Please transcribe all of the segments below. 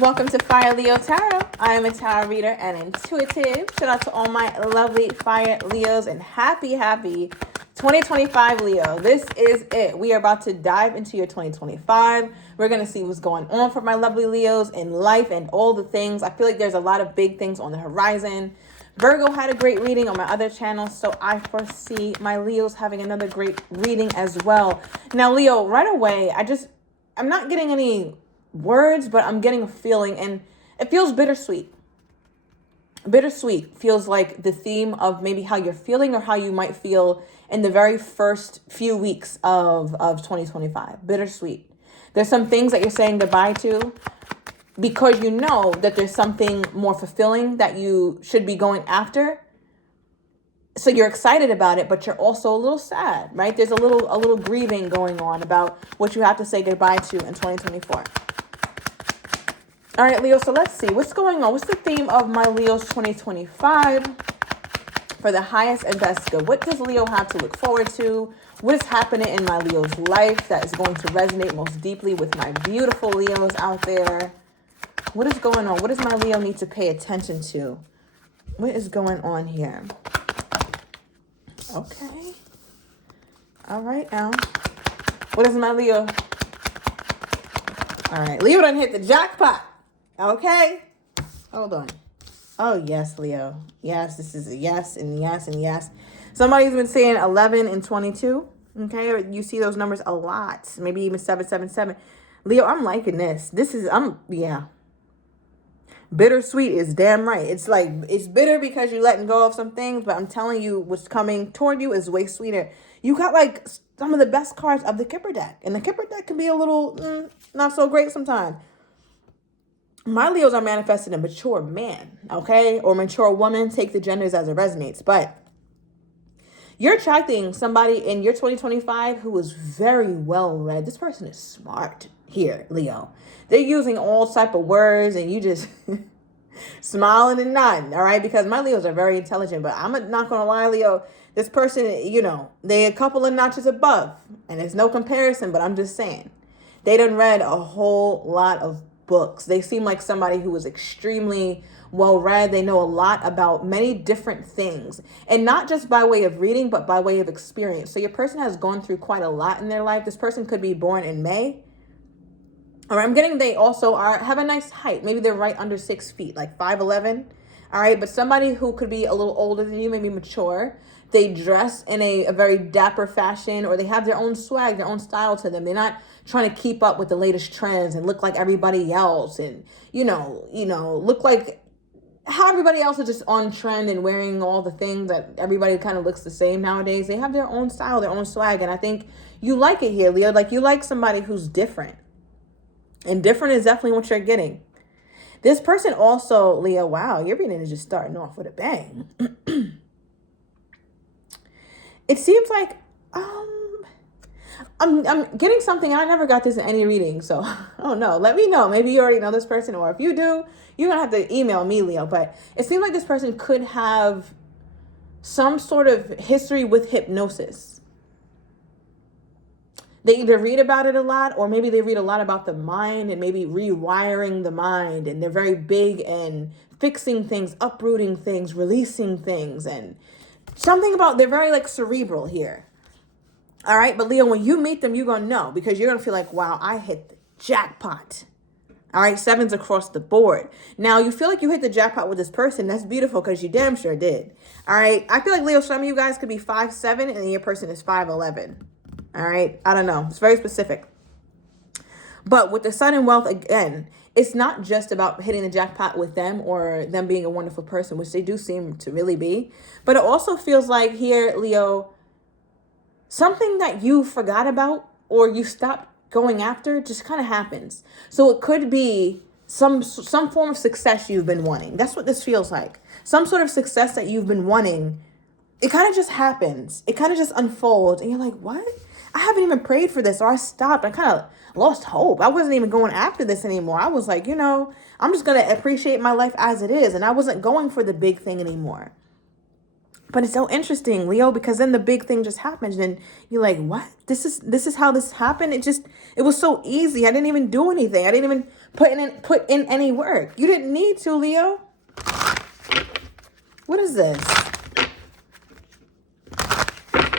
Welcome to Fire Leo Tarot. I am a tarot reader and intuitive. Shout out to all my lovely Fire Leos and happy 2025 Leo. This is it. We are about to dive into your 2025. We're going to see what's going on for my lovely Leos in life and all the things. I feel like there's a lot of big things on the horizon. Virgo had a great reading on my other channel, so I foresee my Leos having another great reading as well. Now, Leo, right away, I'm not getting any words, but I'm getting a feeling, and it feels bittersweet. Bittersweet feels like the theme of maybe how you're feeling or how you might feel in the very first few weeks of 2025. Bittersweet. There's some things that you're saying goodbye to because you know that there's something more fulfilling that you should be going after. So you're excited about it, but you're also a little sad, right? There's a little grieving going on about what you have to say goodbye to in 2024. All right, Leo, so let's see. What's going on? What's the theme of my Leo's 2025 for the highest and best good? What does Leo have to look forward to? What is happening in my Leo's life that is going to resonate most deeply with my beautiful Leos out there? What is going on? What does my Leo need to pay attention to? What is going on here? Okay. All right, now. What is my Leo? All right, Leo done hit the jackpot. Okay. Hold on. Oh, yes, Leo. Yes, this is a yes and yes and yes. Somebody's been saying 11 and 22. Okay, you see those numbers a lot. Maybe even 777. Leo, I'm liking this. Yeah. Bittersweet is damn right. It's like, it's bitter because you're letting go of some things, but I'm telling you, what's coming toward you is way sweeter. You got like some of the best cards of the Kipper deck, and the Kipper deck can be a little not so great sometimes. My Leos are manifesting a mature man, okay, or mature woman. Take the genders as it resonates, but you're attracting somebody in your 2025 who is very well read. This person is smart here, Leo. They're using all type of words, and you just smiling and nodding, all right? Because my Leos are very intelligent, but I'm not going to lie, Leo. This person, they a couple of notches above, and there's no comparison, but I'm just saying. They done read a whole lot of books. They seem like somebody who is extremely well read. They know a lot about many different things, and not just by way of reading, but by way of experience. So your person has gone through quite a lot in their life. This person could be born in May. All right, I'm getting they also have a nice height. Maybe they're right under 6 feet, like 5'11". All right, but somebody who could be a little older than you, maybe mature. They dress in a very dapper fashion, or they have their own swag, their own style to them. They're not trying to keep up with the latest trends and look like everybody else, and look like how everybody else is just on trend and wearing all the things that everybody kind of looks the same nowadays. They have their own style, their own swag, and I think you like it here, Leo. Like, you like somebody who's different, and different is definitely what you're getting. This person also, Leo, wow, your reading is just starting off with a bang. It seems like I'm getting something, and I never got this in any reading, so I don't know. Let me know. Maybe you already know this person, or if you do, you're going to have to email me, Leo. But it seems like this person could have some sort of history with hypnosis. They either read about it a lot, or maybe they read a lot about the mind and maybe rewiring the mind, and they're very big in fixing things, uprooting things, releasing things, and something about, they're very like cerebral here. All right. But Leo, when you meet them, you're going to know, because you're going to feel like, wow, I hit the jackpot. All right. 7s across the board. Now, you feel like you hit the jackpot with this person. That's beautiful, because you damn sure did. All right. I feel like, Leo, some of you guys could be 5'7", and your person is 5'11". All right. I don't know. It's very specific. But with the Sun and Wealth, again, it's not just about hitting the jackpot with them or them being a wonderful person, which they do seem to really be. But it also feels like here, Leo, something that you forgot about or you stopped going after just kind of happens. So it could be some form of success you've been wanting. That's what this feels like. Some sort of success that you've been wanting. It kind of just happens. It kind of just unfolds. And you're like, what? I haven't even prayed for this, or I stopped. I kind of lost hope. I wasn't even going after this anymore. I was like, I'm just going to appreciate my life as it is. And I wasn't going for the big thing anymore. But it's so interesting, Leo, because then the big thing just happens and you're like, what? This is how this happened? It was so easy. I didn't even do anything. I didn't even put in any work. You didn't need to, Leo. What is this?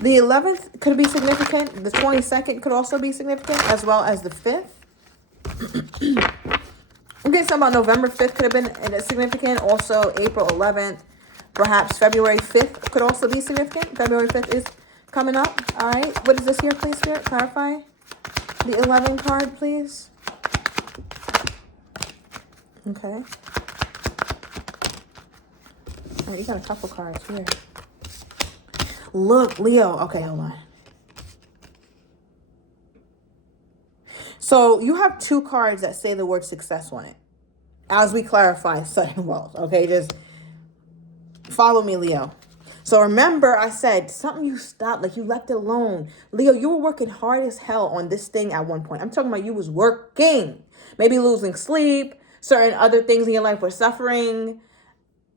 The 11th could be significant. The 22nd could also be significant, as well as the 5th. I'm getting something about November 5th could have been significant. Also, April 11th. Perhaps February 5th could also be significant. February 5th is coming up. All right. What is this here, please, Spirit? Clarify. The 11 card, please. Okay. All right, you got a couple cards here. Look, Leo. Okay, hold on. So you have two cards that say the word success on it. As we clarify sudden wealth. Okay, just follow me, Leo. So remember I said something you stopped, like you left it alone. Leo, you were working hard as hell on this thing at one point. I'm talking about you was working. Maybe losing sleep. Certain other things in your life were suffering.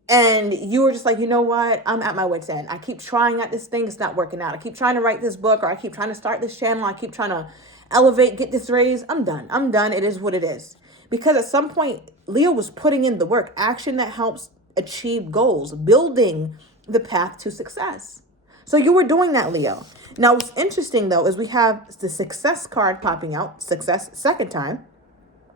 And you were just like, you know what? I'm at my wit's end. I keep trying at this thing. It's not working out. I keep trying to write this book, or I keep trying to start this channel. I keep trying to elevate, get this raise. I'm done. I'm done. It is what it is. Because at some point, Leo was putting in the work, action that helps achieve goals, building the path to success. So you were doing that, Leo. Now, what's interesting, though, is we have the success card popping out, success, second time.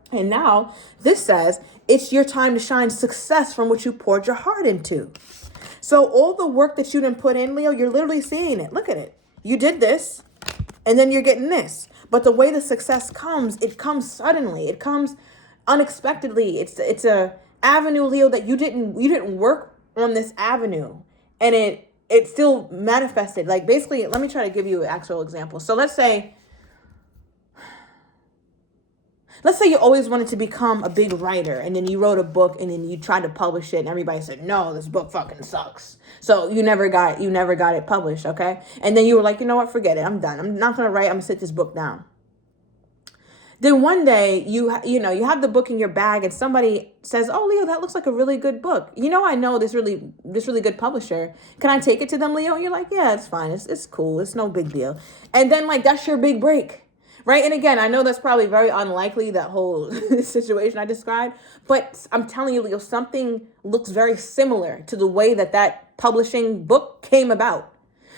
And now this says it's your time to shine, success from what you poured your heart into. So all the work that you didn't put in, Leo, you're literally seeing it. Look at it. You did this and then you're getting this. But the way the success comes, it comes suddenly. It comes unexpectedly. It's a avenue, Leo, that you didn't work on this avenue, and it still manifested. Like, basically, let me try to give you an actual example. So let's say you always wanted to become a big writer, and then you wrote a book, and then you tried to publish it, and everybody said, no, this book fucking sucks. So you never got it published, okay? And then you were like, you know what, forget it, I'm done. I'm not gonna write, I'm gonna sit this book down. Then one day you have the book in your bag, and somebody says, oh, Leo, that looks like a really good book. I know this really good publisher. Can I take it to them, Leo? And you're like, yeah, it's fine. It's cool. It's no big deal. And then, like, that's your big break. Right? And again, I know that's probably very unlikely, that whole situation I described, but I'm telling you, Leo, something looks very similar to the way that publishing book came about.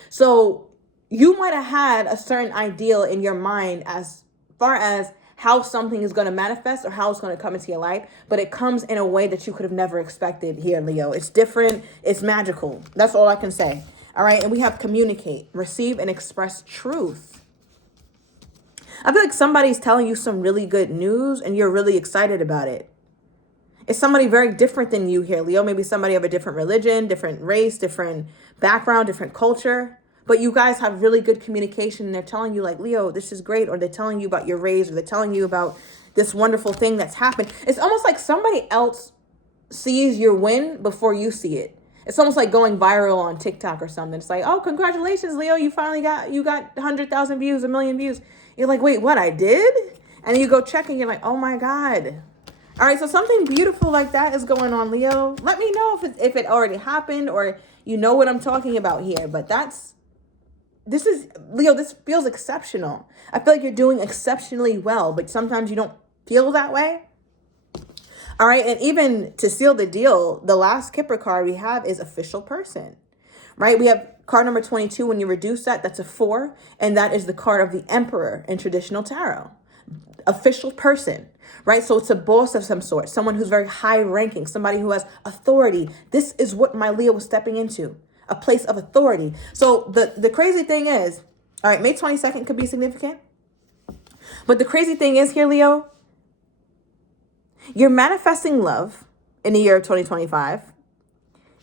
So you might have had a certain ideal in your mind as far as how something is going to manifest or how it's going to come into your life, but it comes in a way that you could have never expected here, Leo. It's different. It's magical. That's all I can say. All right. And we have communicate, receive, and express truth. I feel like somebody's telling you some really good news and you're really excited about it. It's somebody very different than you here, Leo. Maybe somebody of a different religion, different race, different background, different culture. But you guys have really good communication, and they're telling you, like, Leo, this is great. Or they're telling you about your raise, or they're telling you about this wonderful thing that's happened. It's almost like somebody else sees your win before you see it. It's almost like going viral on TikTok or something. It's like, oh, congratulations, Leo. You finally got 100,000 views, 1 million views. You're like, wait, what, I did? And then you go check and you're like, oh my God. All right, so something beautiful like that is going on, Leo. Let me know if it already happened, or you know what I'm talking about here. But this is, Leo, this feels exceptional. I feel like you're doing exceptionally well, but sometimes you don't feel that way. All right, and even to seal the deal, the last Kipper card we have is official person, right? We have card number 22. When you reduce that, that's a 4, and that is the card of the Emperor in traditional tarot. Official person, right? So it's a boss of some sort, someone who's very high ranking, somebody who has authority. This is what my Leo was stepping into, a place of authority. So the crazy thing is, all right, May 22nd could be significant. But the crazy thing is here, Leo, you're manifesting love in the year of 2025.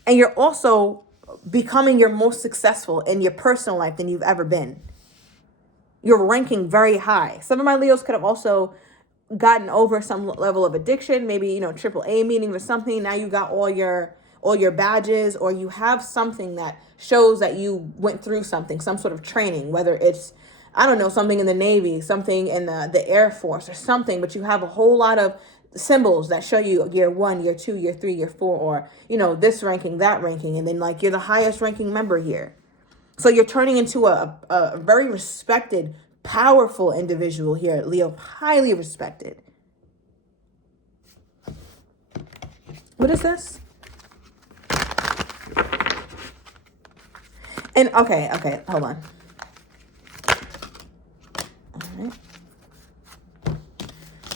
And you're also becoming your most successful in your personal life than you've ever been. You're ranking very high. Some of my Leos could have also gotten over some level of addiction, maybe, AAA meetings or something. Now you got all your badges, or you have something that shows that you went through something, some sort of training, whether it's, I don't know, something in the Navy, something in the Air Force or something, but you have a whole lot of symbols that show you year 1, year 2, year 3, year 4, or, this ranking, that ranking, and then like you're the highest ranking member here. So you're turning into a very respected, powerful individual here, Leo, highly respected. What is this? And okay, hold on. All right.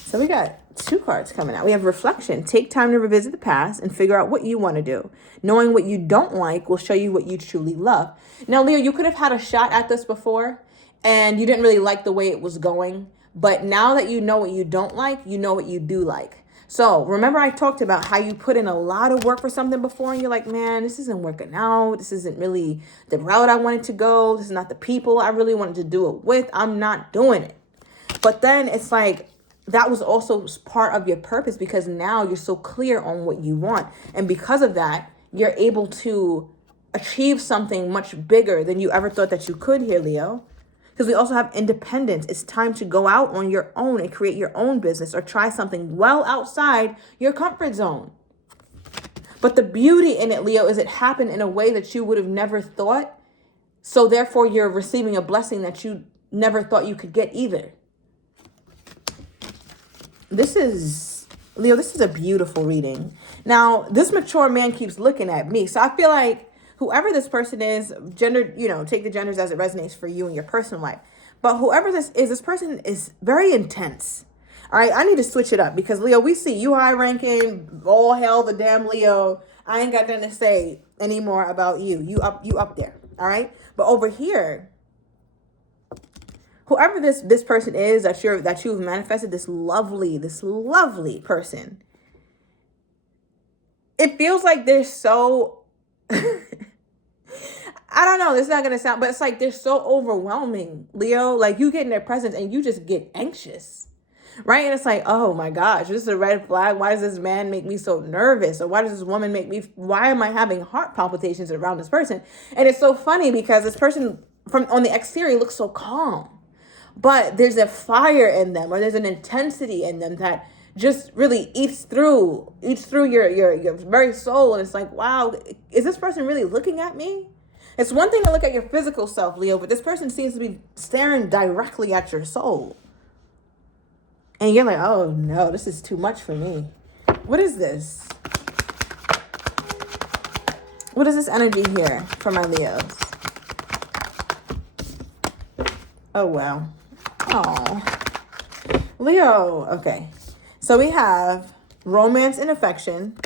So we got 2 cards coming out. We have reflection. Take time to revisit the past and figure out what you want to do. Knowing what you don't like will show you what you truly love. Now, Leo, you could have had a shot at this before and you didn't really like the way it was going. But now that you know what you don't like, you know what you do like. So remember I talked about how you put in a lot of work for something before and you're like, man, this isn't working out. This isn't really the route I wanted to go. This is not the people I really wanted to do it with. I'm not doing it. But then it's like, that was also part of your purpose because now you're so clear on what you want. And because of that, you're able to achieve something much bigger than you ever thought that you could here, Leo. Because we also have independence. It's time to go out on your own and create your own business or try something well outside your comfort zone. But the beauty in it, Leo, is it happened in a way that you would have never thought. So therefore, you're receiving a blessing that you never thought you could get either. This is, Leo, this is a beautiful reading. Now, this mature man keeps looking at me. So I feel like whoever this person is, gender, take the genders as it resonates for you in your personal life. But whoever this person is very intense. All right, I need to switch it up because, Leo, we see you high ranking, all hell the damn Leo. I ain't got nothing to say anymore about you. You up there, all right? But over here, whoever this person is that you've manifested, this lovely person, it feels like they're so I don't know, this is not gonna sound, but it's like they're so overwhelming, Leo. Like you get in their presence and you just get anxious. Right? And it's like, oh my gosh, this is a red flag. Why does this man make me so nervous? Or why does this woman why am I having heart palpitations around this person? And it's so funny because this person from on the exterior looks so calm. But there's a fire in them, or there's an intensity in them that just really eats through your very soul. And it's like, wow, is this person really looking at me? It's one thing to look at your physical self, Leo, but this person seems to be staring directly at your soul. And you're like, oh no, this is too much for me. What is this? What is this energy here for my Leos? Oh, wow. Oh, Leo. Okay. So we have romance and affection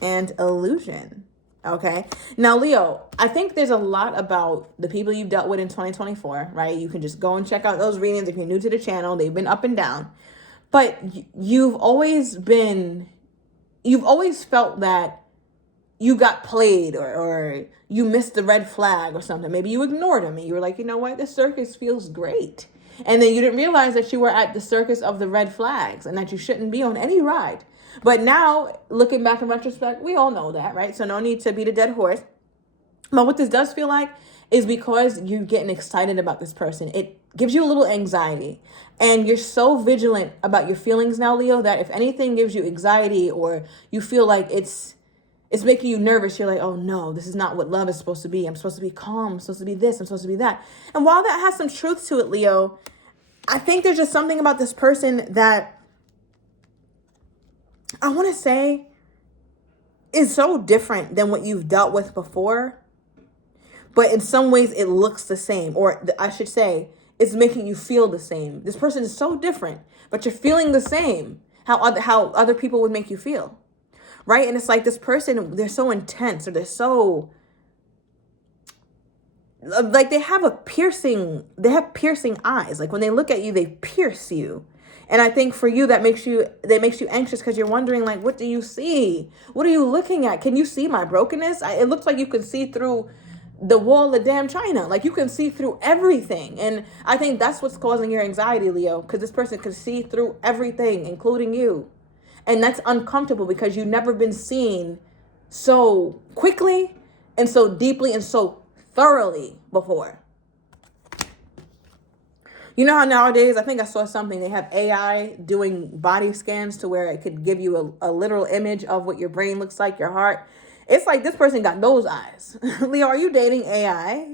and illusion. Okay. Now, Leo, I think there's a lot about the people you've dealt with in 2024, right? You can just go and check out those readings if you're new to the channel. They've been up and down. But you've always felt that you got played or you missed the red flag or something. Maybe you ignored him and you were like, you know what? This circus feels great. And then you didn't realize that you were at the circus of the red flags and that you shouldn't be on any ride. But now, looking back in retrospect, we all know that, right? So no need to beat a dead horse. But what this does feel like is because you're getting excited about this person, it gives you a little anxiety. And you're so vigilant about your feelings now, Leo, that if anything gives you anxiety or you feel like it's making you nervous, you're like, oh no, this is not what love is supposed to be. I'm supposed to be calm. I'm supposed to be this. I'm supposed to be that. And while that has some truth to it, Leo, I think there's just something about this person that I want to say is so different than what you've dealt with before. But in some ways it looks the same, or I should say it's making you feel the same. This person is so different, but you're feeling the same, how other people would make you feel. Right? And it's like this person, they're so intense, or they're so, like they have piercing eyes. Like when they look at you, they pierce you. And I think for you, that makes you anxious because you're wondering, like, what do you see? What are you looking at? Can you see my brokenness? It looks like you can see through the wall of damn China. Like you can see through everything. And I think that's what's causing your anxiety, Leo, because this person can see through everything, including you. And that's uncomfortable because you've never been seen so quickly and so deeply and so thoroughly before. You know how nowadays, I think I saw something, they have AI doing body scans to where it could give you a literal image of what your brain looks like, your heart. It's like this person got those eyes. Leo, are you dating AI?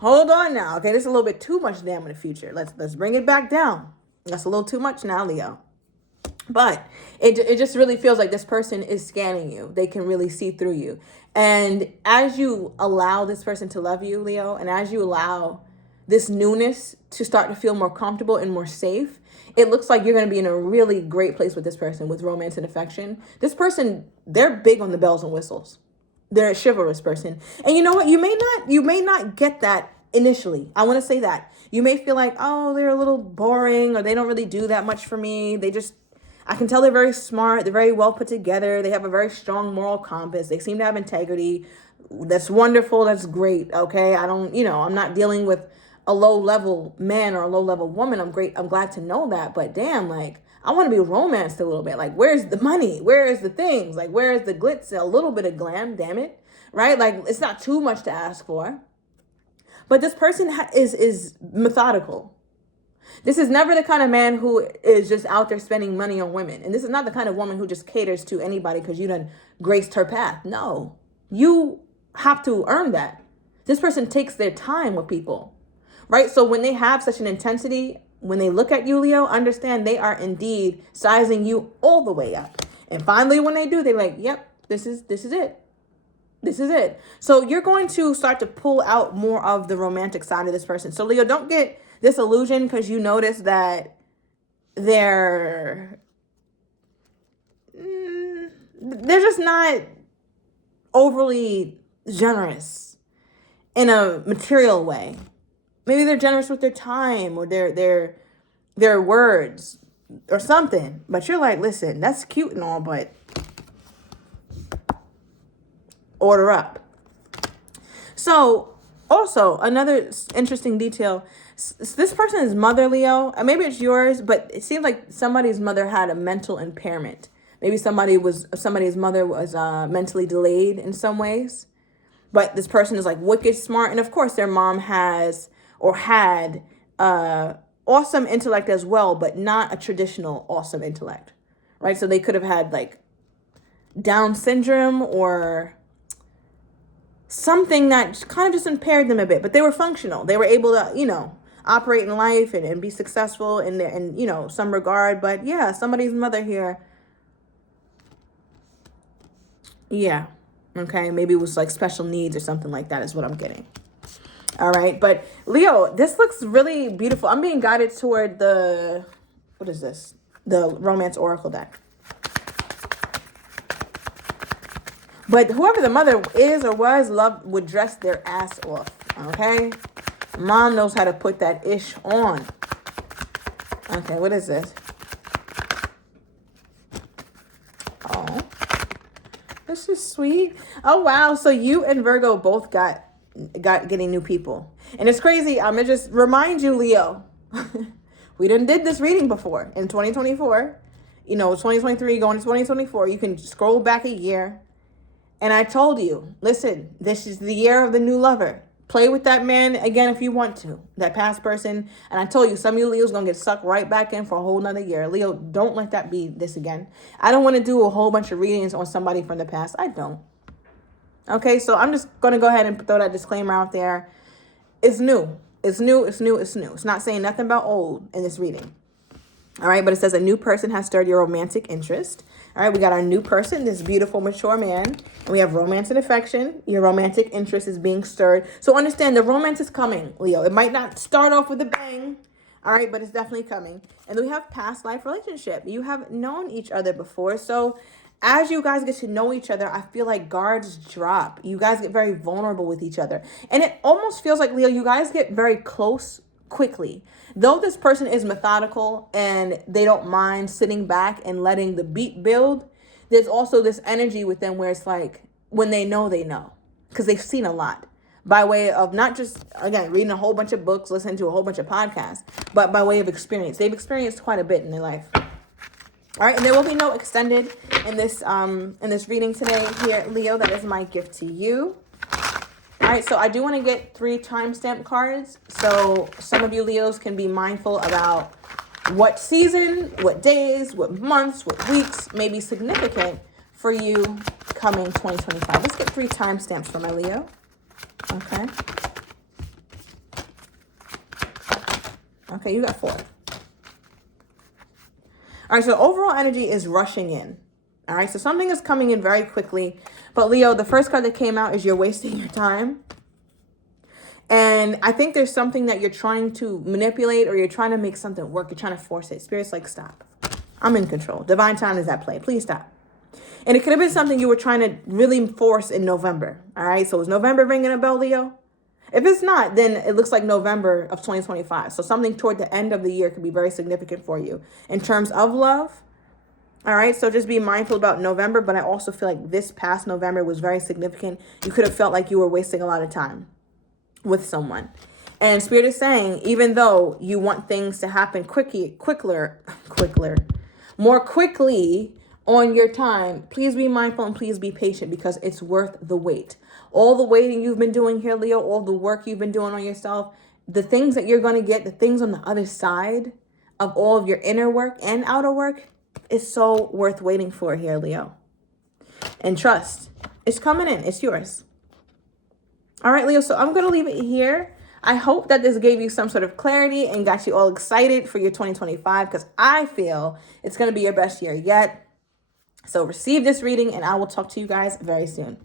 Hold on now. Okay, this is a little bit too much damn in the future. Let's bring it back down. That's a little too much now, Leo. But it just really feels like this person is scanning you. They can really see through you. And as you allow this person to love you, Leo, and as you allow this newness to start to feel more comfortable and more safe, it looks like you're going to be in a really great place with this person, with romance and affection. This person, they're big on the bells and whistles. They're a chivalrous person. And you know what? You may not get that initially. I want to say that. You may feel like, oh, they're a little boring, or they don't really do that much for me. I can tell they're very smart. They're very well put together. They have a very strong moral compass. They seem to have integrity. That's wonderful. That's great. Okay. I'm not dealing with a low level man or a low level woman. I'm glad to know that. But damn, like, I want to be romanced a little bit. Like, where's the money? Where is the things? Like, where is the glitz? A little bit of glam, damn it. Right? Like, it's not too much to ask for. But this person is methodical. This is never the kind of man who is just out there spending money on women. And this is not the kind of woman who just caters to anybody because you done graced her path. No, you have to earn that. This person takes their time with people, right? So when they have such an intensity, when they look at you, Leo, understand they are indeed sizing you all the way up. And finally, when they do, they're like, yep, this is it. This is it. So you're going to start to pull out more of the romantic side of this person. So Leo, don't get disillusioned because you notice that they're just not overly generous in a material way. Maybe they're generous with their time or their words or something. But you're like, listen, that's cute and all, but order up. So also another interesting detail, this person's mother, Leo, maybe it's yours, but it seems like somebody's mother had a mental impairment. Maybe somebody's mother was mentally delayed in some ways, but this person is like wicked smart. And of course their mom has or had awesome intellect as well, but not a traditional awesome intellect, right? So they could have had like Down syndrome or something that kind of just impaired them a bit, but they were functional. They were able to, operate in life and be successful in some regard. But yeah, somebody's mother here. Yeah. Okay. Maybe it was like special needs or something like that is what I'm getting. All right. But Leo, this looks really beautiful. I'm being guided toward what is this? The Romance Oracle deck. But whoever the mother is or was, would dress their ass off, okay? Mom knows how to put that ish on. Okay, what is this? Oh, this is sweet. Oh, wow. So you and Virgo both got getting new people. And it's crazy. I'm going to just remind you, Leo, we did this reading before in 2024. 2023 going to 2024. You can scroll back a year. And I told you, listen, this is the year of the new lover. Play with that man again if you want to, that past person. And I told you, some of you Leo's going to get sucked right back in for a whole nother year. Leo, don't let that be this again. I don't want to do a whole bunch of readings on somebody from the past. I don't. Okay, so I'm just going to go ahead and throw that disclaimer out there. It's new. It's new. It's new. It's new. It's not saying nothing about old in this reading. All right, but it says a new person has stirred your romantic interest. All right, we got our new person, this beautiful, mature man. And we have romance and affection. Your romantic interest is being stirred. So understand the romance is coming, Leo. It might not start off with a bang. All right, but it's definitely coming. And then we have past life relationship. You have known each other before. So as you guys get to know each other, I feel like guards drop. You guys get very vulnerable with each other. And it almost feels like, Leo, you guys get very close quickly. Though this person is methodical and they don't mind sitting back and letting the beat build, there's also this energy with them where it's like when they know, because they've seen a lot by way of not just, again, reading a whole bunch of books, listening to a whole bunch of podcasts, but by way of experience. They've experienced quite a bit in their life. All right, and there will be no extended in this reading today here, Leo. That is my gift to you. All right, so I do want to get 3 timestamp cards. So some of you Leos can be mindful about what season, what days, what months, what weeks may be significant for you coming 2025. Let's get 3 timestamps for my Leo. Okay. Okay, you got 4. All right, so overall energy is rushing in. All right, so something is coming in very quickly. But Leo, the first card that came out is you're wasting your time. And I think there's something that you're trying to manipulate, or you're trying to make something work. You're trying to force it. Spirit's like, stop. I'm in control. Divine time is at play. Please stop. And it could have been something you were trying to really force in November. All right, so is November ringing a bell, Leo? If it's not, then it looks like November of 2025. So something toward the end of the year could be very significant for you in terms of love. All right, so just be mindful about November, but I also feel like this past November was very significant. You could have felt like you were wasting a lot of time with someone. And Spirit is saying, even though you want things to happen more quickly on your time, please be mindful and please be patient, because it's worth the wait. All the waiting you've been doing here, Leo, all the work you've been doing on yourself, the things that you're going to get, the things on the other side of all of your inner work and outer work, is so worth waiting for here, Leo. And trust, it's coming in. It's yours. All right, Leo, so I'm going to leave it here. I hope that this gave you some sort of clarity and got you all excited for your 2025, because I feel it's going to be your best year yet. So receive this reading, and I will talk to you guys very soon.